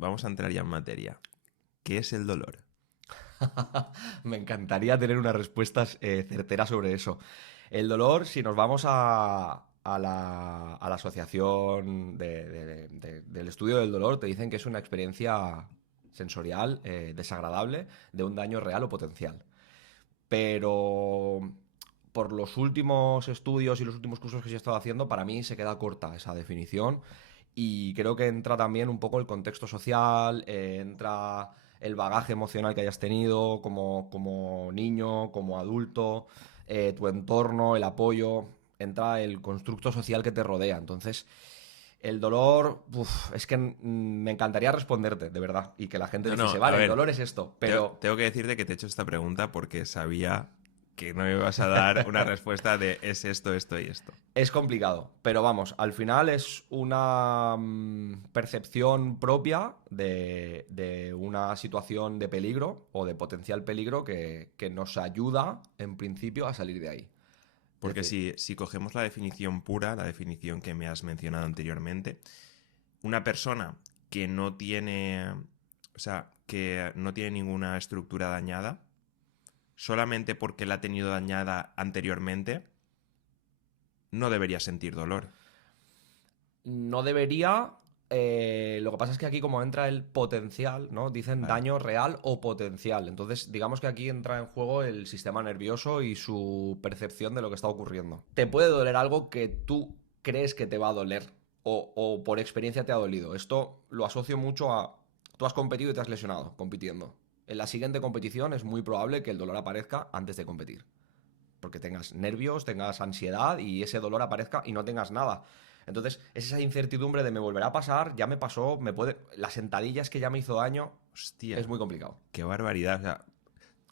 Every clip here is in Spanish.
vamos a entrar ya en materia. ¿Qué es el dolor? Me encantaría tener unas respuestas certeras sobre eso. El dolor, si nos vamos a la asociación del estudio del dolor, te dicen que es una experiencia sensorial desagradable de un daño real o potencial. Pero por los últimos estudios y los últimos cursos que se he estado haciendo, para mí se queda corta esa definición y creo que entra también un poco el contexto social, entra el bagaje emocional que hayas tenido como niño, como adulto, tu entorno, el apoyo, entra el constructo social que te rodea. Entonces, el dolor, es que me encantaría responderte, de verdad, y que la gente No, dijese, no, a vale, el ver, dolor es esto, pero tengo que decirte que te he hecho esta pregunta porque sabía que no me ibas a dar una respuesta de es esto, esto y esto. es complicado, pero vamos, al final es una percepción propia de una situación de peligro o de potencial peligro que nos ayuda, en principio, a salir de ahí. Es Porque decir, si cogemos la definición pura, la definición que me has mencionado anteriormente, una persona que no tiene, o sea, que no tiene ninguna estructura dañada, solamente porque la ha tenido dañada anteriormente, no debería sentir dolor. no debería. Lo que pasa es que aquí, como entra el potencial, ¿no? Dicen Vale. daño real o potencial. Entonces, digamos que aquí entra en juego el sistema nervioso y su percepción de lo que está ocurriendo. Te puede doler algo que tú crees que te va a doler o por experiencia te ha dolido. Esto lo asocio mucho a. Tú has competido y te has lesionado compitiendo. En la siguiente competición es muy probable que el dolor aparezca antes de competir porque tengas nervios, tengas ansiedad y ese dolor aparezca y no tengas nada. Entonces, es esa incertidumbre de me volverá a pasar, ya me pasó, me puede. La sentadilla es que ya me hizo daño, es Hostia, muy complicado. qué barbaridad. O sea,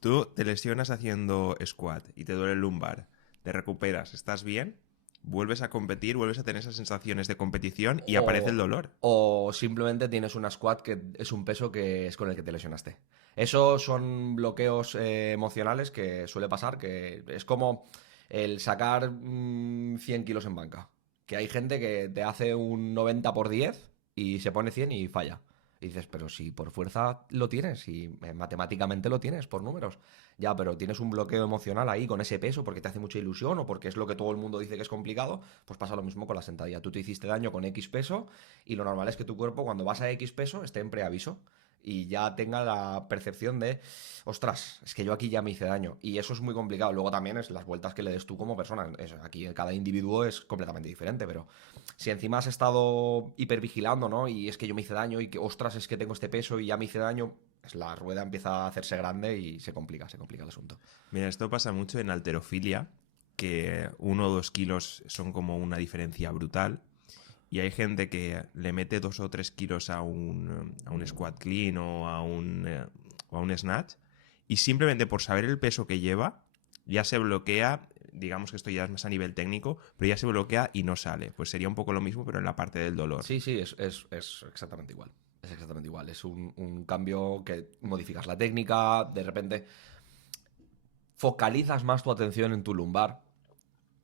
tú te lesionas haciendo squat y te duele el lumbar, te recuperas, estás bien, vuelves a competir, vuelves a tener esas sensaciones de competición y aparece el O, dolor. o simplemente tienes una squat que es un peso que es con el que te lesionaste. Esos son bloqueos emocionales que suele pasar, que es como el sacar 100 kilos en banca. Que hay gente que te hace un 90 por 10 y se pone 100 y falla. Y dices, pero si por fuerza lo tienes, si matemáticamente lo tienes por números. Ya, pero tienes un bloqueo emocional ahí con ese peso porque te hace mucha ilusión o porque es lo que todo el mundo dice que es complicado, pues pasa lo mismo con la sentadilla. Tú te hiciste daño con X peso y lo normal es que tu cuerpo cuando vas a X peso esté en preaviso y ya tenga la percepción de, ostras, es que yo aquí ya me hice daño. Y eso es muy complicado. Luego también es las vueltas que le des tú como persona. Aquí cada individuo es completamente diferente, pero si encima has estado hipervigilando, ¿no? Y es que yo me hice daño y que, ostras, es que tengo este peso y ya me hice daño, pues la rueda empieza a hacerse grande y se complica el asunto. Mira, esto pasa mucho en halterofilia, que 1 o 2 kilos son como una diferencia brutal. Y hay gente que le mete 2 o 3 kilos a un squat clean o a un snatch. Y simplemente por saber el peso que lleva, ya se bloquea. Digamos que esto ya es más a nivel técnico, pero ya se bloquea y no sale. Pues sería un poco lo mismo, pero en la parte del dolor. Sí, sí, es exactamente igual. Es exactamente igual. Es un cambio que modificas la técnica, de repente focalizas más tu atención en tu lumbar.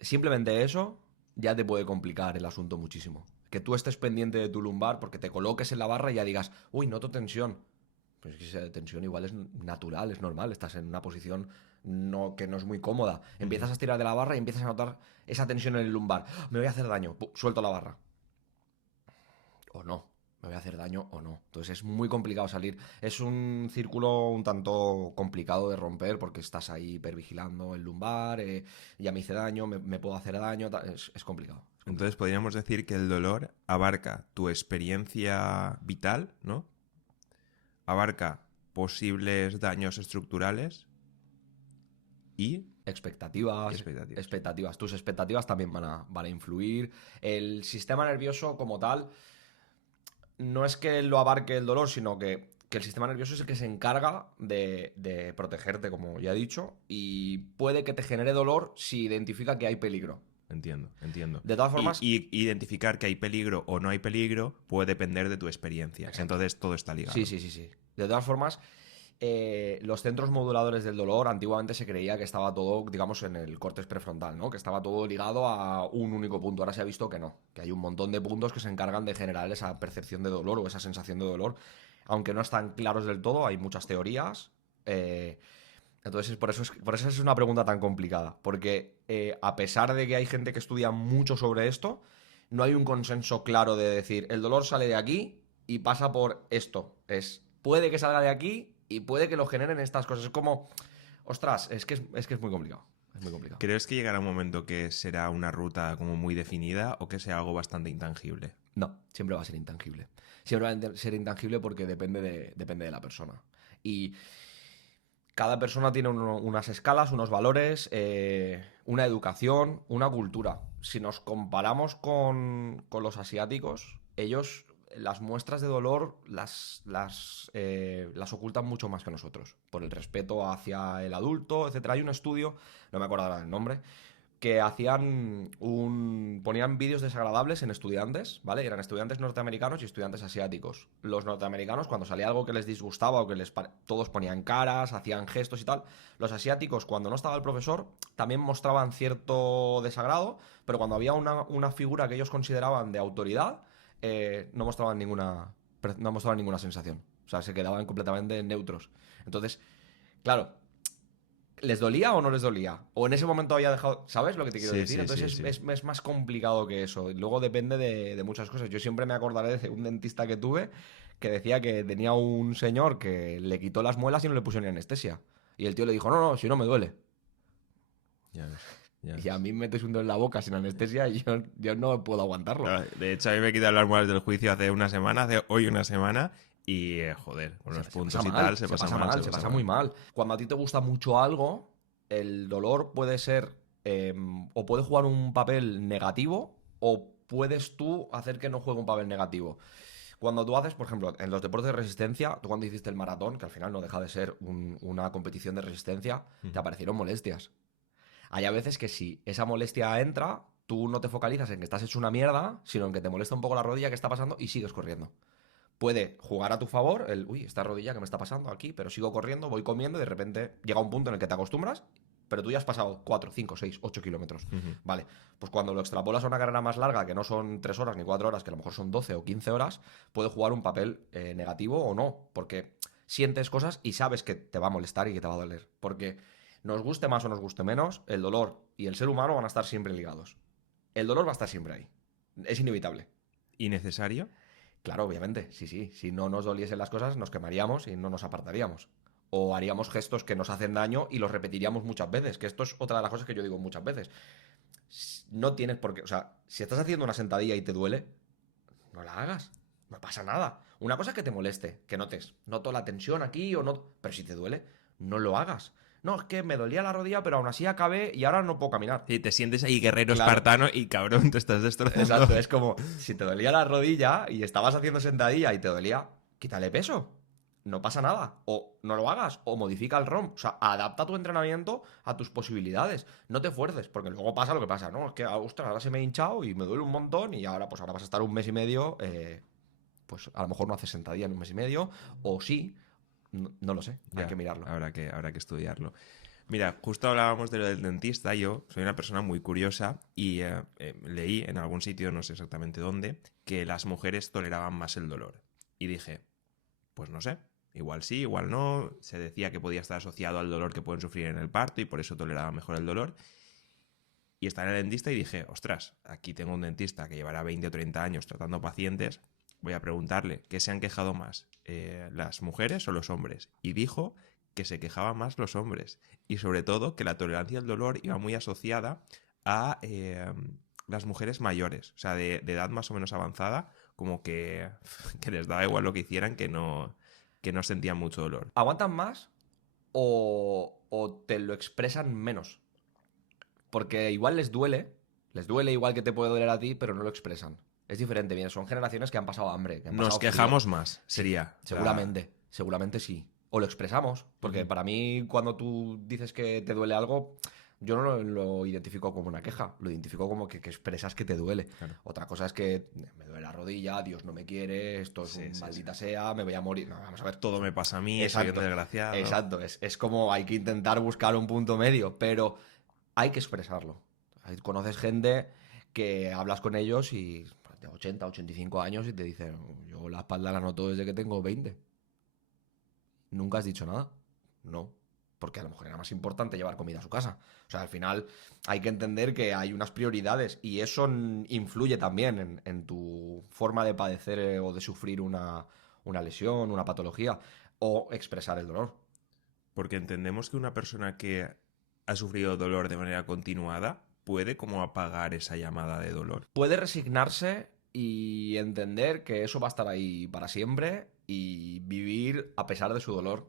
Simplemente eso ya te puede complicar el asunto muchísimo. Que tú estés pendiente de tu lumbar porque te coloques en la barra y ya digas, uy, noto tensión. Pues es que esa tensión igual es natural, es normal, estás en una posición que no es muy cómoda. Ujú. Empiezas a estirar de la barra y empiezas a notar esa tensión en el lumbar. Me voy a hacer daño, suelto la barra. O no, me voy a hacer daño o no. Entonces es muy complicado salir. Es un círculo un tanto complicado de romper porque estás ahí hipervigilando el lumbar, ya me hice daño, me puedo hacer daño. Es complicado, es Entonces complicado. podríamos decir que el dolor abarca tu experiencia vital, ¿no? Abarca posibles daños estructurales y Expectativas, expectativas. expectativas. Tus expectativas también van a influir. El sistema nervioso como tal no es que lo abarque el dolor, sino que el sistema nervioso es el que se encarga de protegerte, como ya he dicho, y puede que te genere dolor si identifica que hay peligro. Entiendo, entiendo. De todas formas, Y identificar que hay peligro o no hay peligro puede depender de tu experiencia. exacto. Entonces todo está Sí, ligado. sí, sí, sí. De todas formas, los centros moduladores del dolor antiguamente se creía que estaba todo, digamos, en el córtex prefrontal, ¿no? Que estaba todo ligado a un único punto. Ahora se ha visto que no, que hay un montón de puntos que se encargan de generar esa percepción de dolor o esa sensación de dolor. aunque no están claros del todo, hay muchas teorías. Entonces, por eso es una pregunta tan complicada, porque a pesar de que hay gente que estudia mucho sobre esto, no hay un consenso claro de decir, el dolor sale de aquí y pasa por esto. Puede que salga de aquí y puede que lo generen estas cosas. Es como, ostras, es que es muy complicado. Es muy complicado. ¿Crees que llegará un momento que será una ruta como muy definida o que sea algo bastante intangible? No, siempre va a ser intangible. Siempre va a ser intangible porque depende de la persona. Y cada persona tiene unas escalas, unos valores, una educación, una cultura. Si nos comparamos con los asiáticos, ellos las muestras de dolor las ocultan mucho más que nosotros, por el respeto hacia el adulto, etcétera. Hay un estudio, no me acuerdo ahora del nombre, que ponían vídeos desagradables en estudiantes, ¿vale? Eran estudiantes norteamericanos y estudiantes asiáticos. Los norteamericanos, cuando salía algo que les disgustaba o que todos ponían caras, hacían gestos y tal. Los asiáticos, cuando no estaba el profesor, también mostraban cierto desagrado, pero cuando había una figura que ellos consideraban de autoridad, no mostraban ninguna sensación. O sea, se quedaban completamente neutros. Entonces, claro, ¿les dolía o no les dolía? O en ese momento había dejado... ¿Sabes lo que te quiero Sí, decir? sí, Entonces sí, sí. es más complicado que eso. Y luego depende de muchas cosas. Yo siempre me acordaré de un dentista que tuve que decía que tenía un señor que le quitó las muelas y no le puso ni anestesia. Y el tío le dijo, no, no, si no me duele. Ya ves, ya Y a ves. mí me metes un dedo en la boca sin anestesia y yo no puedo aguantarlo. De hecho, a mí me he quitado las muelas del juicio hace una semana, hace hoy una semana, y joder, con los Se puntos pasa y mal, tal, se pasa mal, mal, se pasa muy mal. Cuando a ti te gusta mucho algo, el dolor puede ser o puede jugar un papel negativo o puedes tú hacer que no juegue un papel negativo. Cuando tú haces, por ejemplo, en los deportes de resistencia, tú cuando hiciste el maratón, que al final no deja de ser una competición de resistencia, te aparecieron molestias. Hay a veces que si esa molestia entra, tú no te focalizas en que estás hecho una mierda, sino en que te molesta un poco la rodilla que está pasando y sigues corriendo. Puede jugar a tu favor esta rodilla que me está pasando aquí, pero sigo corriendo, voy comiendo y de repente llega un punto en el que te acostumbras, pero tú ya has pasado 4, 5, 6, 8 kilómetros. Ujú. Vale, pues cuando lo extrapolas a una carrera más larga, que no son 3 horas ni 4 horas, que a lo mejor son 12 o 15 horas, puede jugar un papel negativo o no, porque sientes cosas y sabes que te va a molestar y que te va a doler. Porque nos guste más o nos guste menos, el dolor y el ser humano van a estar siempre ligados. El dolor va a estar siempre ahí. Es inevitable. ¿Innecesario? Claro, obviamente, sí, sí. Si no nos doliesen las cosas, nos quemaríamos y no nos apartaríamos. O haríamos gestos que nos hacen daño y los repetiríamos muchas veces. Que esto es otra de las cosas que yo digo muchas veces. No tienes por qué. O sea, si estás haciendo una sentadilla y te duele, no la hagas. No pasa nada. Una cosa es que te moleste, que noto la tensión aquí o no. Pero si te duele, no lo hagas. No, es que me dolía la rodilla, pero aún así acabé y ahora no puedo caminar. Sí, te sientes ahí guerrero Claro. espartano y cabrón, te estás destrozando. Exacto, es como si te dolía la rodilla y estabas haciendo sentadilla y te dolía, quítale peso. No pasa nada. O no lo hagas, o modifica el ROM. O sea, adapta tu entrenamiento a tus posibilidades. No te fuerces, porque luego pasa lo que pasa, ¿no? Es que, ostras, ahora se me ha hinchado y me duele un montón y ahora vas a estar un mes y medio, pues a lo mejor no haces sentadilla en un mes y medio, o sí, no lo sé, hay Ya, que mirarlo. habrá que estudiarlo. Mira, justo hablábamos de lo del dentista. Yo soy una persona muy curiosa y leí en algún sitio, no sé exactamente dónde, que las mujeres toleraban más el dolor. Y dije, pues no sé, igual sí, igual no. Se decía que podía estar asociado al dolor que pueden sufrir en el parto y por eso toleraban mejor el dolor. Y estaba en el dentista y dije, ostras, aquí tengo un dentista que llevará 20 o 30 años tratando pacientes. Voy a preguntarle, ¿qué se han quejado más? ¿Las mujeres o los hombres? Y dijo que se quejaban más los hombres. Y sobre todo que la tolerancia al dolor iba muy asociada a las mujeres mayores, o sea, de edad más o menos avanzada, como que les daba igual lo que hicieran, que no sentían mucho dolor. ¿Aguantan más o te lo expresan menos? Porque igual les duele igual que te puede doler a ti, pero no lo expresan. Es diferente, bien, son generaciones que han pasado hambre, que han Nos pasado frío. quejamos más, sería. Seguramente sí. O lo expresamos, porque Ujú. para mí cuando tú dices que te duele algo, yo no lo identifico como una queja, lo identifico como que expresas que te duele. Claro. Otra cosa es que me duele la rodilla, Dios no me quiere, esto es Sí, un sí, maldita sea, me voy a morir. No, vamos a ver. Todo me pasa a mí, soy Exacto, un desgraciado. exacto. Es como hay que intentar buscar un punto medio, pero hay que expresarlo. Conoces gente que hablas con ellos y de 80, 85 años y te dicen, yo la espalda la noto desde que tengo 20. ¿Nunca has dicho nada? No, porque a lo mejor era más importante llevar comida a su casa. O sea, al final hay que entender que hay unas prioridades y eso influye también en tu forma de padecer o de sufrir una lesión, una patología o expresar el dolor. Porque entendemos que una persona que ha sufrido dolor de manera continuada puede como apagar esa llamada de dolor. Puede resignarse y entender que eso va a estar ahí para siempre y vivir a pesar de su dolor.